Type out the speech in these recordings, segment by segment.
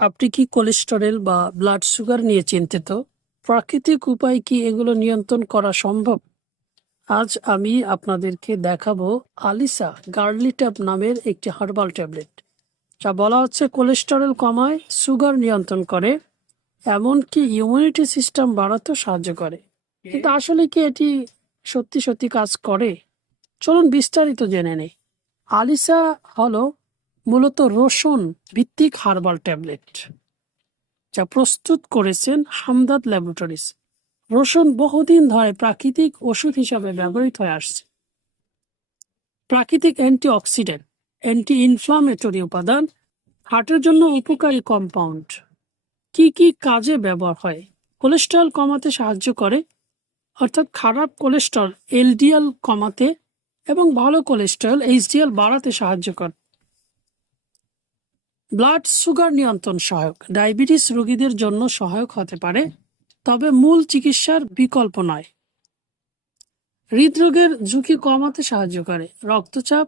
আপনি কি কোলেস্টেরল বা ব্লাড সুগার নিয়ে চিন্তিত? প্রাকৃতিক উপায় কি এগুলো নিয়ন্ত্রণ করা সম্ভব? আজ আমি আপনাদেরকে দেখাবো আলিসা গার্লি ট্যাব নামের একটি হার্বাল ট্যাবলেট, যা বলা হচ্ছে কোলেস্টেরল কমায়, সুগার নিয়ন্ত্রণ করে, এমনকি ইমিউনিটি সিস্টেম বাড়াতেও সাহায্য করে। কিন্তু আসলে কি এটি সত্যি সত্যি কাজ করে? চলুন বিস্তারিত জেনে নেই। আলিসা হলো মূলত রসুন ভিত্তিক হার্বাল ট্যাবলেট, যা প্রস্তুত করেছেন হামদাদ ল্যাবরেটরিজ। রসুন বহুদিন ধরে প্রাকৃতিক ওষুধ হিসাবে ব্যবহৃত হয়ে আসছে। প্রাকৃতিক অ্যান্টিঅক্সিডেন্ট, অ্যান্টি ইনফ্লামেটরি উপাদান, হার্টের জন্য উপকারী কম্পাউন্ড। কি কি কাজে ব্যবহার হয়? কোলেস্টেরল কমাতে সাহায্য করে, অর্থাৎ খারাপ কোলেস্টেরল এলডিএল কমাতে এবং ভালো কোলেস্টেরল এইচডিএল বাড়াতে সাহায্য করে। ব্লাড সুগার নিয়ন্ত্রণ সহায়ক, ডায়াবেটিস রোগীদের জন্য সহায়ক হতে পারে, তবে মূল চিকিৎসার বিকল্প নয়। হৃদরোগের ঝুঁকি কমাতে সাহায্য করে, রক্তচাপ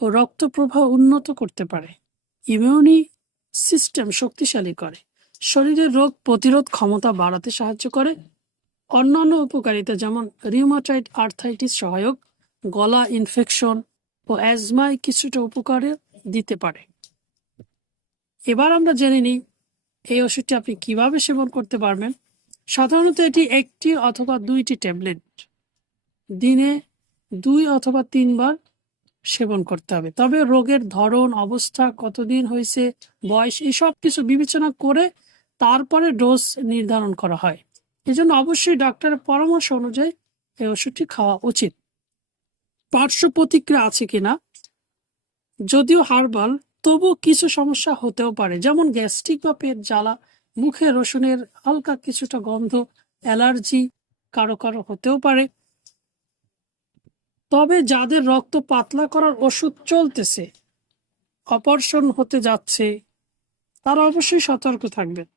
ও রক্ত প্রবাহ উন্নত করতে পারে, ইমিউনি সিস্টেম শক্তিশালী করে, শরীরের রোগ প্রতিরোধ ক্ষমতা বাড়াতে সাহায্য করে। অন্যান্য উপকারিতা যেমন রিউমাটয়েড আর্থ্রাইটিস সহায়ক, গলা ইনফেকশন ও অ্যাজমায় কিছুটা উপকারে দিতে পারে। এবার আমরা জেনে নিই এই ওষুধটি আপনি কিভাবে সেবন করতে পারবেন। সাধারণত এটি একটি অথবা দুইটি ট্যাবলেট দিনে 2 অথবা 3 বার সেবন করতে হবে। তবে রোগের ধরন, অবস্থা, কতদিন হয়েছে, বয়স, এসব কিছু বিবেচনা করে তারপরে ডোজ নির্ধারণ করা হয়। এজন্য অবশ্যই ডাক্তারের পরামর্শ অনুযায়ী এই ওষুধটি খাওয়া উচিত। পার্শ্ব প্রতিক্রিয়া আছে কিনা? যদিও হার্বাল, তবু কিছু সমস্যা হতেও পারে, যেমন গ্যাস্ট্রিক বা পেট জ্বালা, মুখে রসুনের হালকা কিছুটা গন্ধ, অ্যালার্জি কারো কারো হতেও পারে। তবে যাদের রক্ত পাতলা করার ওষুধ চলতেছে, অপারেশন হতে যাচ্ছে, তারা অবশ্যই সতর্ক থাকবেন।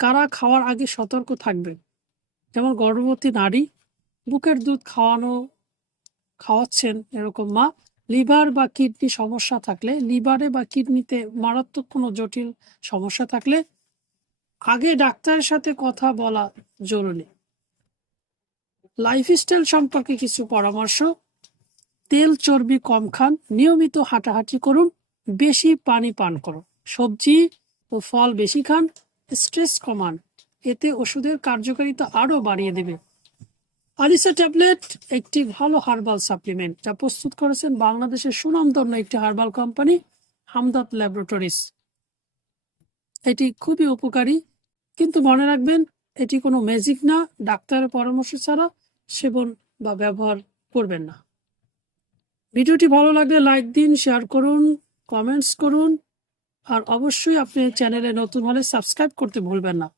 কারা খাওয়ার আগে সতর্ক থাকবেন? যেমন গর্ভবতী নারী, বুকের দুধ খাওয়াচ্ছেন এরকম মা, লিভার বা কিডনি সমস্যা থাকলে, লিভারে বা কিডনিতে মারাত্মক কোনো জটিল সমস্যা থাকলে আগে ডাক্তারের সাথে কথা বলা জরুরি। লাইফস্টাইল সম্পর্কে কিছু পরামর্শ: তেল চর্বি কম খান, নিয়মিত হাঁটাহাঁটি করুন, বেশি পানি পান করুন, সবজি ও ফল বেশি খান, স্ট্রেস কমান, এতে ওষুধের কার্যকারিতা আরও বাড়িয়ে দেবে। আলিসা ট্যাবলেট একটি ভালো হার্বাল সাপ্লিমেন্ট, যা প্রস্তুত করেছেন বাংলাদেশের সুনামধন্য একটি হার্বাল কোম্পানি হামদাদ ল্যাবরেটরিজ। এটি খুবই উপকারী, কিন্তু মনে রাখবেন এটি কোনো ম্যাজিক না। ডাক্তারের পরামর্শ ছাড়া সেবন বা ব্যবহার করবেন না। ভিডিওটি ভালো লাগলে লাইক দিন, শেয়ার করুন, কমেন্টস করুন, আর অবশ্যই আপনি চ্যানেলে নতুন হলে সাবস্ক্রাইব করতে ভুলবেন না।